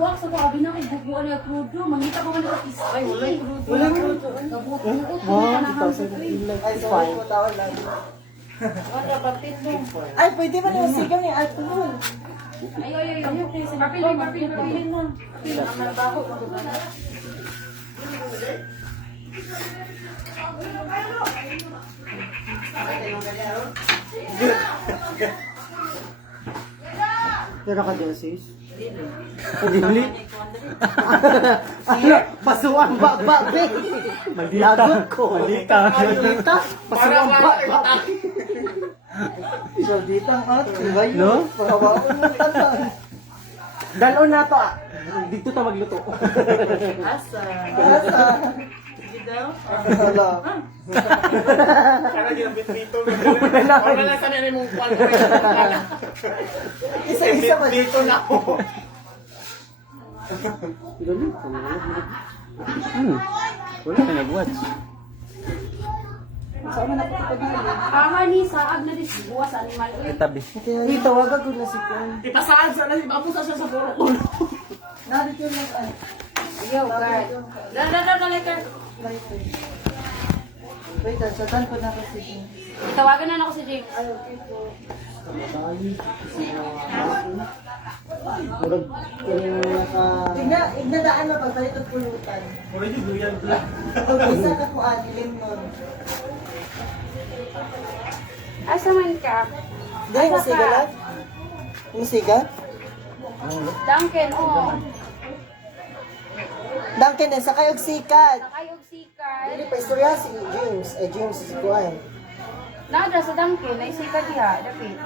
Buwak sa kabi na kay bubuan niya krudo. Mangita ko man sa isa. Ay, wala krudo. Wala krudo. Nabuot-buot ko na kanahang krudo. Ay, sorry po tawag lang. Wala, batin mo. Ay, pwede ba naman sigaw ni alcohol? Ay. Papil mo. Ang malbaho. Pero ka din, sis? Hindi. Ano? Pasuang ba-ba-be. Lagot ko. Malita. Pasuang ba-ba. Isaw ditang at. No? Pahawaon mo tanang. Dalon na to ah. Dito ta magluto. Asa. Hala. Kaya ginambit dito. Wala na sana yung mong kwan. Isa-isa man. Dito na ako. Wala ka nag-watch. Saan man ako kapag-alin? Ni saag na dis buwas animal. Tabi. Dito, wag ako na si Kwan. Ipasaan sa nasi. Apusa siya sa puro. Narito yung nag-ano. Yo, guard. Dala ka. Wait, satan ko na kasi. Tawagan na ako si James. Ay, okay po. Murag kini naka ignadaan na pagbalik og pulutan. Mura yung duyan black. Og isa ka kuan limnon. Asa man ka? Dai mo sigalat? Mo sigat? Duncan, oh. Duncan din sa kayog sikat. Nakayog sikat. Dili pa istorya si James, James si kuan. Nada sa Duncan, na isikat diha, dapit.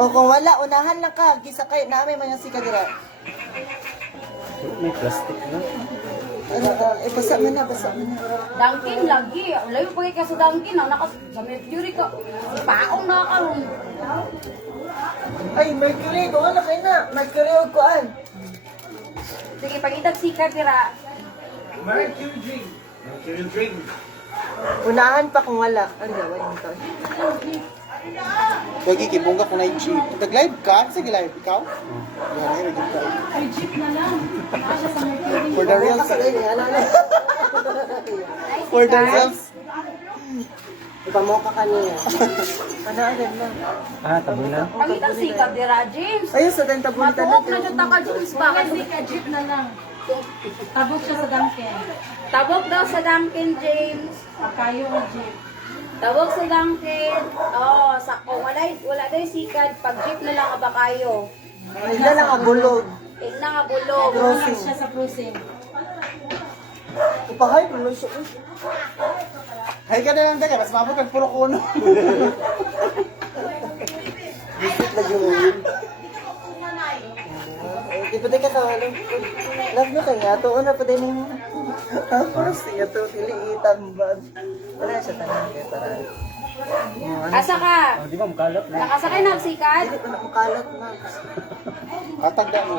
O kung wala unahan lang ka gisakay namin mga sikat dira. May plastic na. Ano, basa man na, basa man na. Duncan lagi. Layo pa kay ka sa Duncan, ang naka sa Mercury ka. Paong na karon. Ay, Mercury, doon na kayo na. Mercury og kuan. Sige, pag-idag sikat dira. Mercury drink. Mercury drink. Unahan pa kung wala. Ano daw yung to? Gagi, kibongga ko na yung jeep. Nag-live ka? Sige, live ikaw? Yan, ay, nag-jeep ka. Ay, jeep na lang. Nasa sa Mercury. For the real Kasi ni ano na. For the reals. Ipamoka ka niya. Ano agad na? Ah, tabunan. Pag-idag sikat dira, James. Ayun, sa tayong tabulitan Matuok na dyan taka, James. Bakit sikat jeep na lang? Tabok siya sa Duncan. Tabok daw sa Duncan, James. Pakayo o jeep. Tabok sa Duncan. Oo, kung wala daw sikat, pag jeep na lang aba kayo. Hindi lang ang bulog. Tigna nga bulog. Crossing siya sa cruising. Ipahay, bulog siya. Hay ka na lang daga, mas mabot ang puro kuno. Bisit na yung di pa din ka kawalo. Love mo kaya, tuon na pa din yung tapos siya to, tiliitan ba? Wala siya tanong kaya para. Asa ka? Oh, di ba makalat na? Nakasakay na ang sikat? Hindi pa na makalat na. Atagda mo.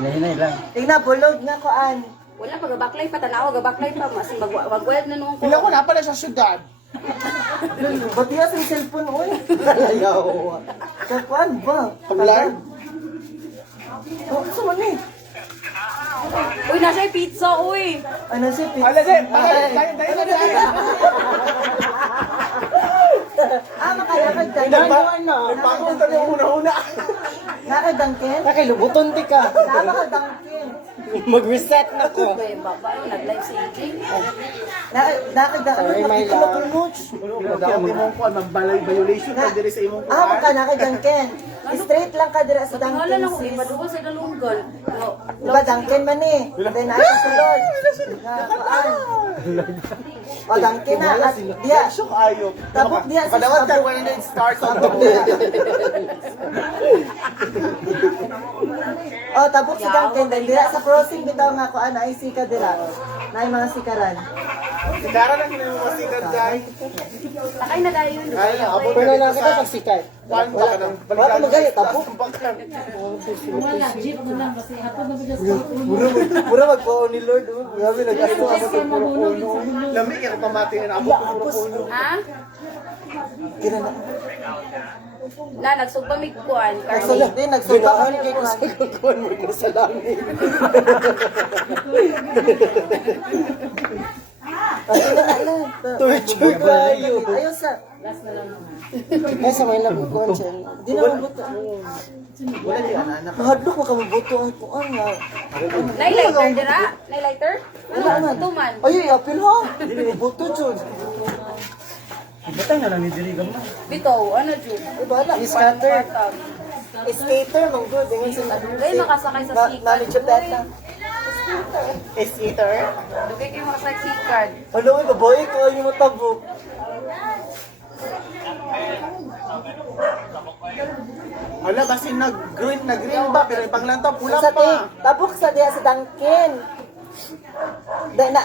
Hinahinay lang. Tingnan, bulog nga kuan. Wala, pag-baklay pa, tanaw, gabaklay pa. Mas magwalad na nung Pila ko na pala sa syudad. Ba't yan sa cellphone, oy? Ayaw. Sa kuan ba? Pag-live? Oh, saan man eh? Uy, nasa yung pizza, uy. Ano si Pete? Ala, Jen, tayo na dyan. Makalakad Ay, Duncan. papunta niyo una-una. Nakadangkin? Nakilubuton di ka. Nakadangkin. Mag-reset na ko. Uy, baba, nag-live si AJ. Nakadangkin. Sorry, my Nakita love. ko notes. Dapat imong kuan, magbalay violation ka diri sa imong kuan. Maka nakadangkin. Straight lang ka dira sa Tingala dangkin. lang ko, iba doon sa galunggal. Diba dangkin man eh. Then ay sulod. Kuan. O dangkin na. At diya. Shock ayo. Tapos diya sa Kadawat ka 100 stars on the O tapos si dangkin. Then diya sa crossing bitaw nga kuan ay sika dira. Na ay mga sikaran. Sigara lang kinang masikat guys. Sakay na tayo yun. Ay, abot Wala na lang dito kita sa pagsikay. kuan ba ka nang Wala ka magaya, tapo. Wala, jeep mo lang kasi hapon na ba dyan sa Pura magpao ni Lord. Grabe nag-asto ako sa puro puno. Lamig ako pamati na abot ko puro puno. Ha? Kira na. Na, nagsugba mig kuan. Nagsulat din, nagsulat kami Kay ko sa kukuhan mo ko sa langit. Torture kayo. Ayos sa. Last na lang naman. Ay, sa may nabukuhan siya. Di na mabuto. Wala di anak. Mahadlok mo ka mabuto ang kuan nga. Nay lighter dira? Nay lighter? Wala man. Tuman. Ay, apil ha. Dili mabuto jud. Batay na lang ni Dirigan mo. Bitaw, ano jud? Ay, bahala. Scatter. Skater, mong good. Ingon sa Dahil makasakay sa sikat. Knowledge of data. Skater? Dugay kayo makasakay sa sikat. Hello, baboy ko. Ay, mo tabok. Wala, kasi nag-green ba? Pero yung panglantaw, pula Sa pa. tabok sa diya sa Dunkin. Dahil na.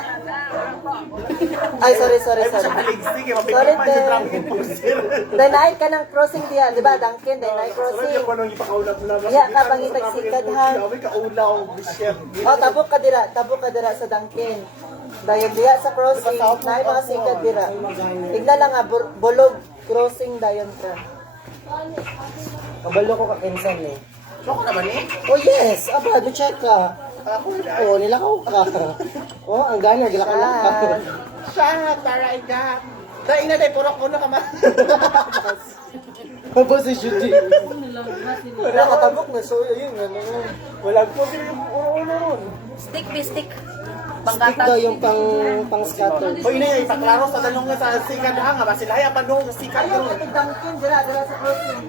Ay, sorry. Ay, pa siya kaligsig. Sorry, Mapigil pa siya te. traffic poster. Dahil naay ka ng crossing diya. Di ba, Dunkin? Dahil naay Sarap crossing. yung panong ipakaulap na. Ya, ka, pangitag sikat, ha? Sabi ka ulaw, bisyer. Oh, tabok ka dira sa Dunkin. Dahil diya sa crossing, naay mga sikat dira. Tignan lang nga, bulog crossing dayon ka. Kabalo ko ka-cancel eh. Soko na ba ni? Oh yes! Aba, check ka. Ako na. Oh, nilakaw ka. Oh, ang gana, gilakaw ka. Siya, taray ka. Dahil na dahil, puro ko na kama. Aba si Judy. Wala katabok na, so yun, ano. Walang po yung puro-ulo ron. Stick be stick. Stick daw yung pang scatter. O ina yung ipaklaro sa dalong nga sa sikat ha nga. Basi laya pa nung sa sikat Ayaw nung. ka Dunkin, dira sa crossing.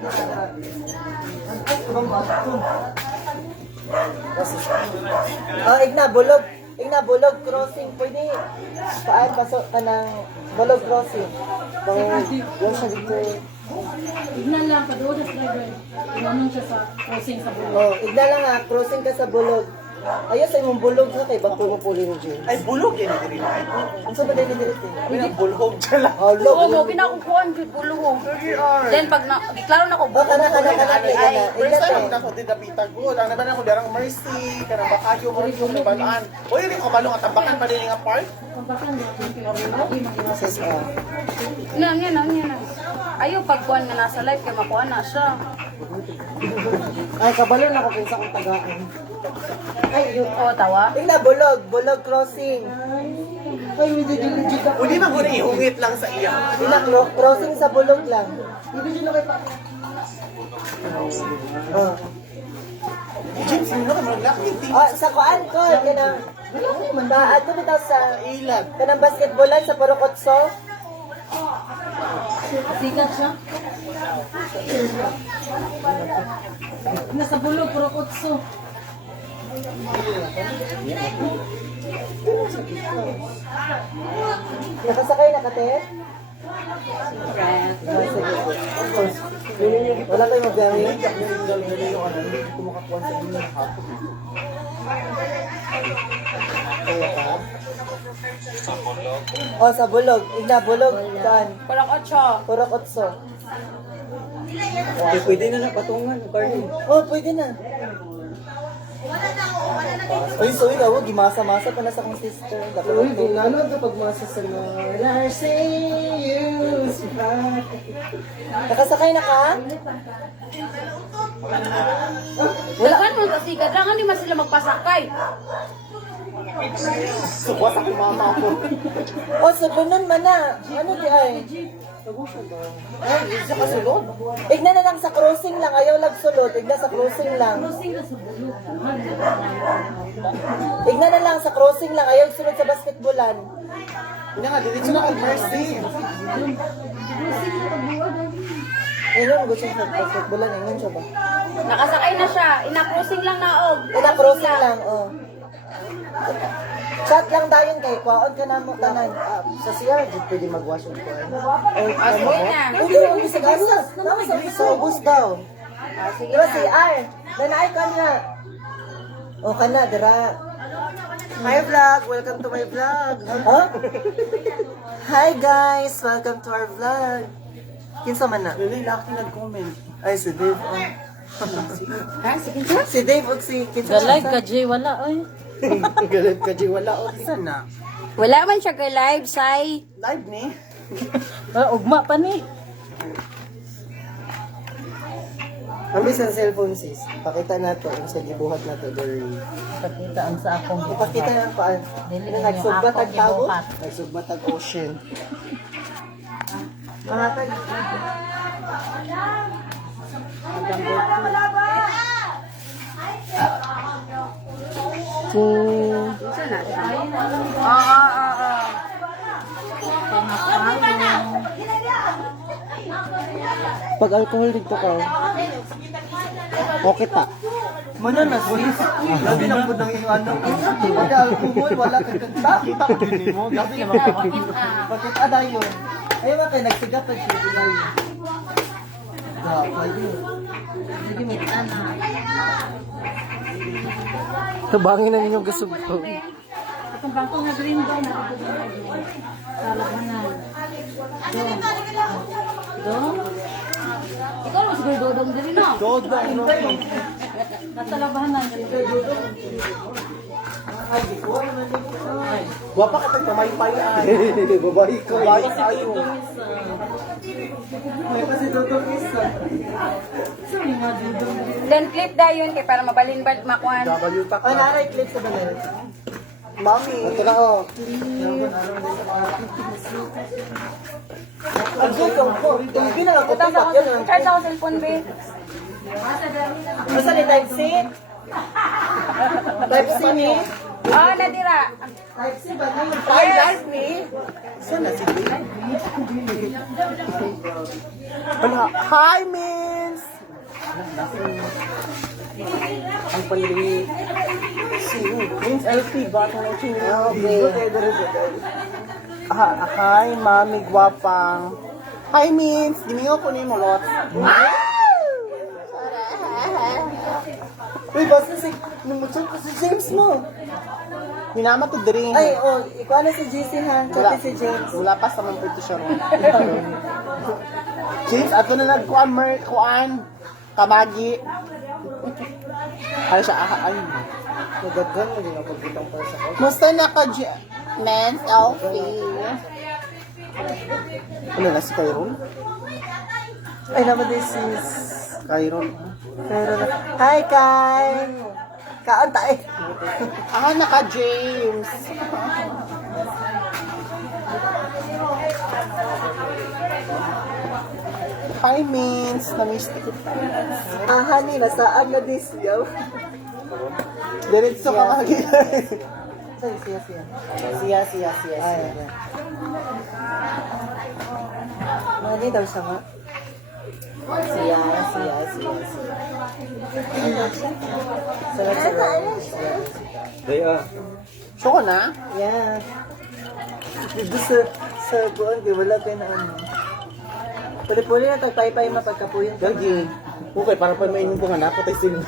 Ay, oh, bulog crossing. Pwede. Paan pasok ka ng bulog crossing. Yung siya dito. Tignan lang, kadoon sa driver. Iwanan siya sa crossing sa bulo. Oh, igla lang ha, crossing ka sa bulog. Ayos sa imong bulog ha kay Ako bako. mo puli ni Jim. Ay, bulog yan diri na. Ano sa ba din dito? Kami na bulhog dyan lang. Oh, Oo, look. mo pinakukuhan jud bulo. Then pag na, giklaro na ko Oh, kana Ay, igla first ta. time ako din napitag ko. Ang naman ako darang mercy. Kanang bakagyo mo rin yung nabalaan. O yun yung kabalong at tambakan pa din yung park. Pagbakan niya, yung Says, na. Ayo pag kuan nga nasa live kay makuha na siya. ay, kabalo na ko pinsa kong tagaan. Ay, yun. O tawa. Igla bulog crossing. Ay, hindi dito. O di man ko na ihungit lang sa iya. Igla crossing sa bulog lang. Oh. Jim, sino ka mag-lock? Oh, sa kuan ko kanang ato bitaw sa Ilan. kanang basketballan sa Porokotso. sikat siya. Nasa bulo, puro kutso. Nakasakay na kate? Wala tayong magbiyahe. Oh, sa bulog. Igna bulog. Kuan. Parang 8. Porokotso. Pwede na patungan, Carly. Oh, pwede na. Uy, so ikaw, gimasa-masa pa na sa kong sister. Dapat Uy, ako. di na ano pag masa sa Lord, I say you smile. Nakasakay na ka? Wala mo kasi kadang di man sila magpasakay. Suwas ako mama ko. Oh, subunon man na. Ano di ay? Ay, isa ka sulod. Igna na lang sa crossing lang. Ayaw lang sulod. Igna sa crossing lang. Crossing na sa bulo. Igna na lang sa crossing lang. Ayaw sulod sa basketballan. Hindi nga, diretso na kay Mercy. Ayun, gusto sa basketballan. Ayun siya ba? Nakasakay na siya. Ina-crossing lang na og. Ina crossing lang. Oh. Chat lang dayon kay kwaon ka na mo tanan. Sa CR, di pwede mag-wash of course. Sige na. Pwede mo bisag asas. Naman sa ubos daw. Sige Diba na. si R? Nanay ka na. O ka na, dira. Hi vlog, welcome to my vlog. Huh? Hi guys, welcome to our vlog. Kinsa man na? Lili, laki nag-comment. Ay, si Dave. Si Dave o si Kinsa. Galag ka, Jay. Wala, oy. Galit ka, G, wala o. Saan na? Wala man siya kay live, say. Live ni? Ugma pa ni. Ang bisan cellphone sis. Pakita na to. Ang sa gibuhat na to. Dari. Pakita ang sa akong Ipakita na pa. Dili Ano, yung nagsugbat ako ang tao? gibuhat. Nagsugbat ang ocean. Pangatag. Pag alcohol dito ka. Okay ta. Mana na sis. Labi lang po ng iyong ano. Pag alcohol, wala kang kanta. Kita ko din mo. Labi naman ka. Bakit ada yun? Ayun nga kayo, nagsigat ang siya. Sige, may tana. Tabangin na ninyong gasugto. Itong bangko nga green daw na ako doon. Salabanan. Do. Ikaw mo siguro dodong din na. Dodong, no? Nasa labanan. Wapa ka tayo pamaypayan. Babae ko. Babae tayo. May kasi dudong isa. Then clip dayon kay para mabalin ba makuan. W tak Ay, naray clip sa banal. Mami. Ito na oh. Ang gutong ko. Hindi na ako Tapos ako tipak yan. charge ako cellphone be. Basta ni Type C? Type C ni? Oh, nadira. Type C ba? Type ni? Saan na si B? Hi, Miss! Ang pali. Miss LP, bata na siya. Okay. Hi, mami, gwapang. Hi, Miss! Giningaw ko ni mo, lots. Uy, basta si... Numutsot ko si James mo. Minama to drink. Ay, oh, ikaw na si JC ha. Wala si James. Wala pa sa mga pwede siya ron. James, ato na nagkuan, kuan, kamagi. Ay siya, ay. Nagaghan mo din ako bitang para sa kanya. Musta na ka, Men's Elfie? Ano na si Kyron? Ay, naman this is... Kyron. Hi, Kai! Kaanta eh. Naka James. Hi, Mins. Na-miss ko. Honey, nasaan na this, yo? Diretso ka makagigay. Siya. Mali daw siya nga. Siya. Show ko na? Yeah. Dito sa buwan, di wala kayo na ano. Puli-puli na tagpay-pay mapagkapuyin. Gagi. Okay, para pa mainom ko nga napatay sila.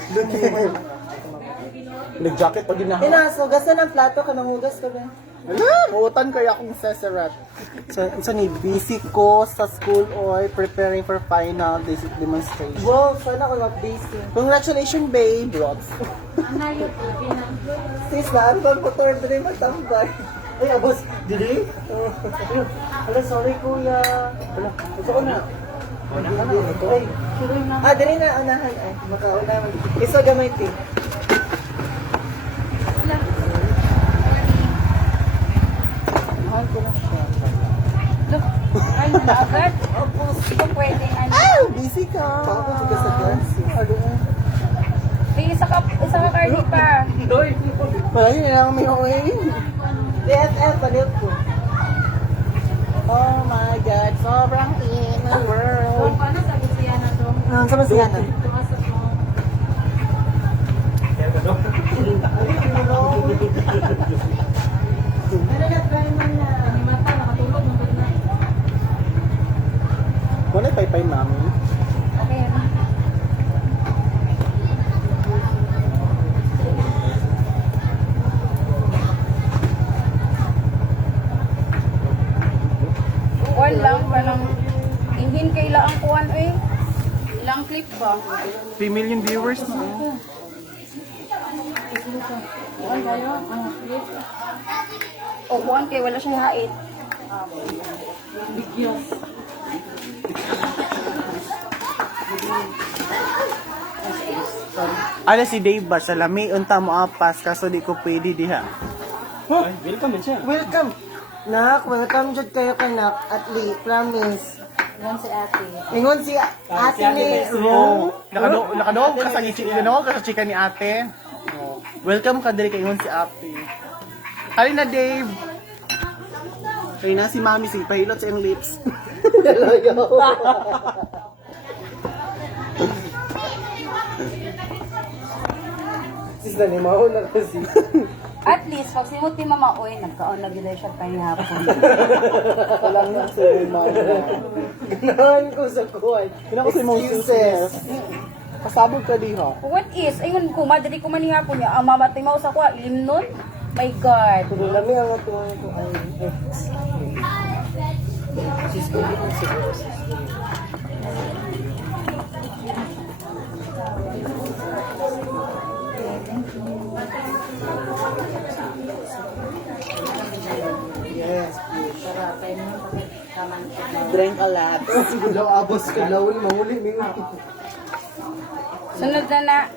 Nag-jacket pag ginawa. Inasugasan ng plato ka, nanghugas ka ba? Putan kaya akong sesarat. So ni busy ko sa school or preparing for final demonstration. Wow, sana ko mag-busy. Congratulations, babe. Rods. Sis, naan ba motor din matambay? Ay, abos, dili? Ala, sorry kuya. Ala, gusto ko na. Ay, dili na, unahan. Ay, makaunahan. Iso gamay, ti. Mahal ko na siya. Look, ay agad. Opo, ito pwedeng ano. Ay, busy ka. Baka ko sa dance. Isa ka cardi pa. Wala yun lang may uwi. BFF, paliw ko. Oh my God, sobrang in the world. Paano sabi siya na to? Sa masiyan na. Tumasok mo. Pero nag-try man na. May mata, nakatulog ng na. Wala pay-pay, mami. Okay. Kuwan lang, parang ingin kaila ang kuwan eh. Ilang clip ba? 3 million viewers na. Kuwan kayo? Ang clip? O kuwan kay wala siyang hait. Bigyos. Ala si Dave ba? Siya lami unta mo apas kaso di ko pwede diha. Welcome siya. Welcome. Nak, welcome jud kayo kanak. At least, promise. Yan si ate. Ingon si ate ni Oh, Ro. nakadoog ka sa chika ni ate. Oh. Welcome ka diri kay ingon si ate. Halina Dave. Kay na si Mami si pilot sa iyong lips. Sis na ni Mao na kasi. At least, pag simot ni Mama, uy, nagkaon na gila siya kayo hapon. Walang na si Mami. Ganahan ko sa kuwan. Kina ko si Moses. Pasabog ka diha. What is? Ayun ko, madali ko manihapon niya. Ang mamatay mo sa kuha, ilim nun. My God. Pero lami ang atuan ko ay ex. Sis ko dito siguro. Yes, Drink a lot. please. Daw abos ko lawin mahuli mingon. Sunod na.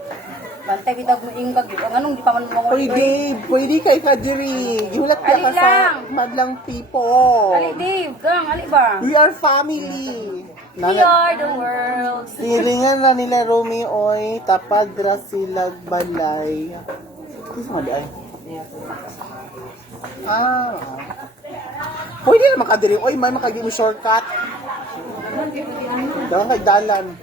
Bantay kita mo yung bag. Ang anong di pa man mo Oy Dave, pwede kay ka diri. Gihulat ka Ali ka sa lang. madlang people. Ali Dave, gang, ali ba? We are family. We are the world. Siringan na nila Romy oy, tapad ra sila balay. Kasi nga di ay. Ah. Pwede naman ka diri. Oy, may makagi mo shortcut. Daw kay dalan.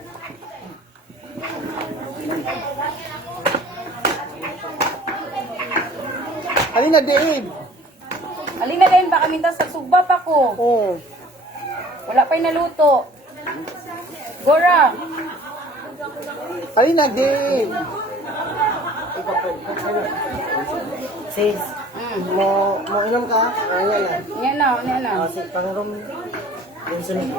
Halina Dave. Alina din, baka mintas sa sugba pa ko. Oh. Wala pa yung naluto. Gora. Halina Dave. Sis, mo inom ka? Ayan na. Yan na, yan na. Kasi pangrom din sunod.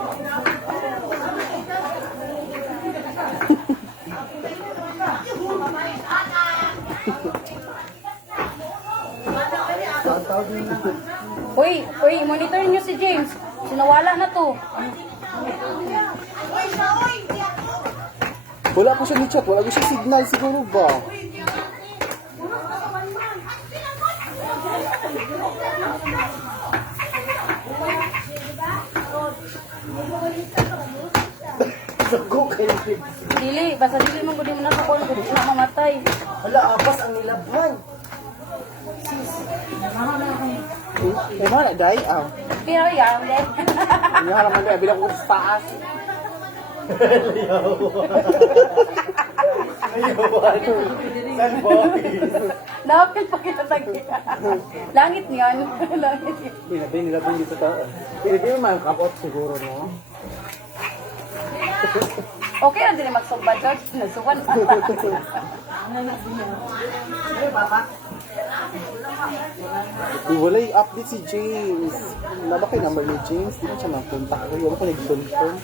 Uy, monitor niyo si James. Sinawala na to. Wala ko siya ni chat, wala ko siya signal siguro ba? Sago kayo. Dili, basta dili mo gudi mo na sa call ko, di na mamatay. Hala, abas ang nilabman. Eh, mana day ah. Pero yan, then. Ini halaman day, bilang ko sa taas. Napil pa kita sa langit niyan. Langit yun. Nilabing dito taas. Hindi mo man kapot siguro, no? Okay na din magsugba, George. Nasuwan. Wala yung update si James. Wala ba kayo number ni James? Di ba siya magpunta ako? Wala ko nag-confirm.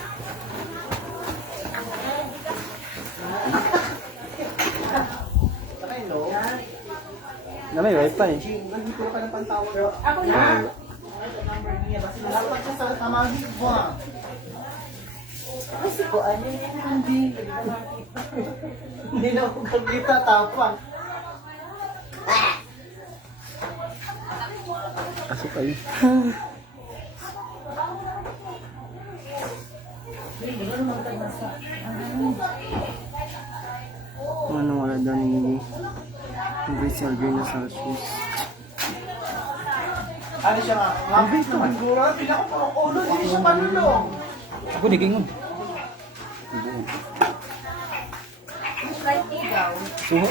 Na may wifi. Ako na. Kasi ko, ano yan, hindi. Hindi na ako kagita, tapang. Kaso kayo. Ano wala daw ni Brazil Green Celsius. Ano siya nga? Mabit ko. Siguro, pinaka puro ulo, hindi siya panulong. Ako di gingon. Suho.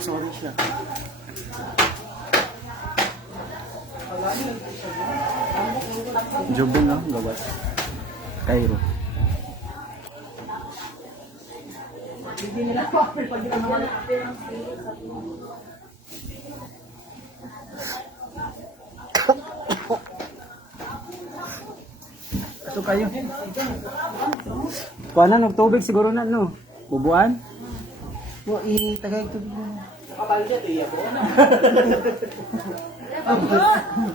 Sorry siya. Jobin na, gawat. Cairo. So kayo. Kuha na, tubig siguro na, no? Bubuan? Mo, tagay ko. Kapal niya, tiya ko.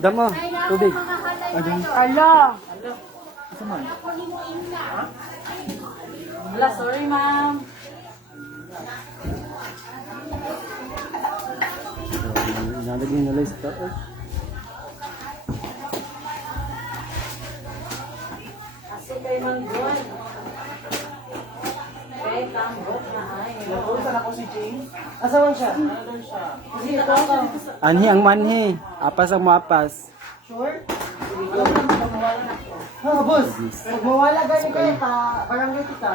Damo, tubig. Ala. Wala, sorry ma'am. Nalagay na lang sa taas. Aso kay Manggon. Okay, tambok na ay. Saan ako si James? Asa man siya? Sige, ito. Anhi ang manhi. Apas ang mapas. Sure? Oh, boss. Pag mawala gani kayo pa, barangay kita.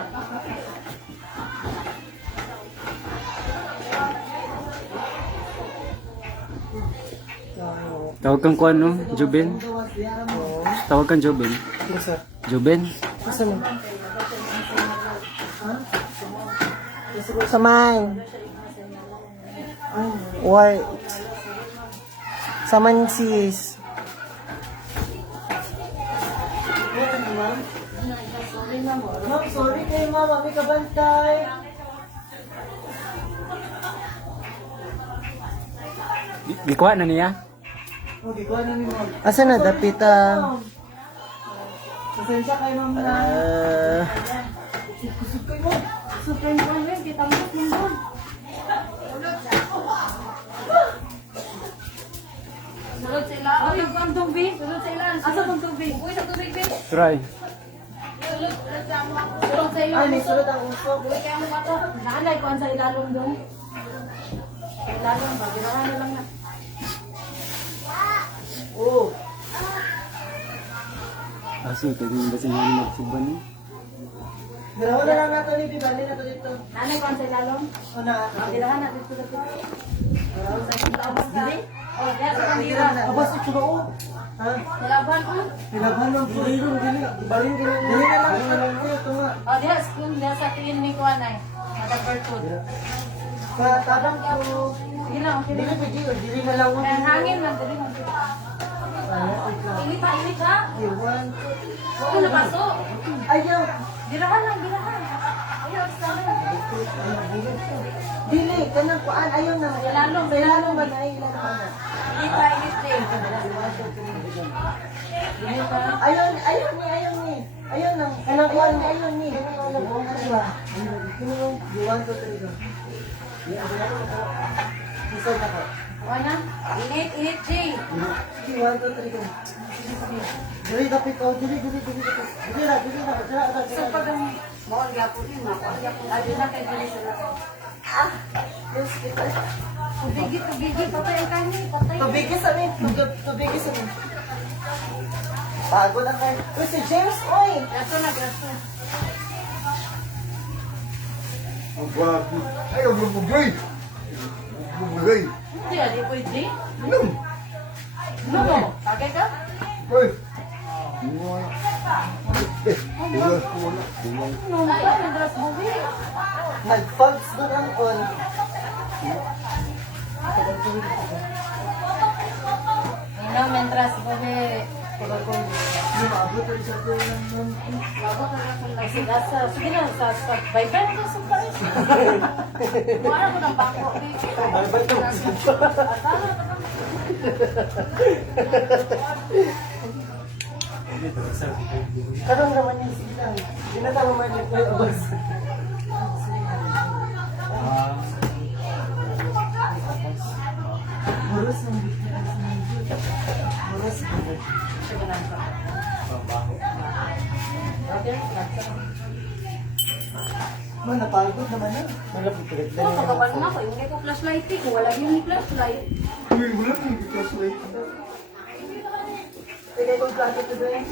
Tawag kang kuan no? Juben? Tawag kang Juben? Basta. Juben? Basta mo. Saman. What? Saman sis. Ma'am, sorry kayo ma'am, mami kabantay. Gikuha na niya? Okay, kuha na ni ma'am. Asa na dapita? Pasensya kayo ma'am na. Kusog kayo ma'am. Super important, kita mo Manggon. Sulod sila. Ay, ang tubig. Sulod sila. Asa tong tubig? Uy, sa tubig, bin. Try. Sulod sa iyo. Ay, may sulod ang usok. Uy, kaya mo ba to? Nakalay ko sa ilalong doon. Sa ilalong ba? Birahan na lang na. Oo. Aso, tayo yung basing hangin magsuban eh. Garawa na lang nato ni Bibali na to dito. Nanay ko sa ilalong. O na. Birahan na dito dito. Dili? Oh, kaya sa kanila. Abas ito ba o? Ha? Nilaban ko. Nilaban lang po. Dili. Barin dili. Dili na lang. Dili na lang. Ito nga. Oh, diya, spoon diya sa tingin ni Kuan ay. Matabar food. Sa tabang ko. Sige lang, okay Dili lang. pa Gio. Dili na lang. Kaya hangin lang, dali mo. Init pa, init ha? Iwan. Huwag na baso. Ayaw. Birahan lang, birahan. Ayaw, sana. Dili. Kanang kuan. Ayaw na. Ilalong, Ilalong ba na? Ilalong ba na? Init pa, init din. Init pa. Ayaw ni. Ayaw ni. Ayaw ni. Ayaw na. Kanang kuan. Ayaw ni. Kanang kuan. Diba? Iwan ko ito. Isa na ko. Wala? Init, init, Jay. Iwan ko ito. Dili dapat ko. Dili. Dili na. So, pag ang mawag yapo din, mawag yapo. Adi na kayo din sila. Yes, kita. Tubigit, tubigit. Patay ang kani, patay. Tubigis amin. Tubigis amin. Bago na kayo. Uy, si James, oy! Gasto na, gasto. Ay, ang bubugay! Bubugay! Hindi, adi pwede. Inom! Ano mo? Tagay ka? Ay! Wala. Wala. Ano ba? Nagras movie. Nag-fogs doon ang on. Ino, mentras movie. Lumabot rin siya doon ng Labo ka na kung nagsigasa. Sige na, sa bye-bye na sa pares. Wala ko ng bako. Bye-bye na. Karong naman yung silang. Ginatawa man yung may abas. Buros ng Buros ng Man, napagod naman na. Malapit pinagdala Oo, na. pagkawan na ko. Yung hindi ko flashlight eh. Kung wala yung flashlight. Uy, wala nang because like. Pwede kong plato to doon.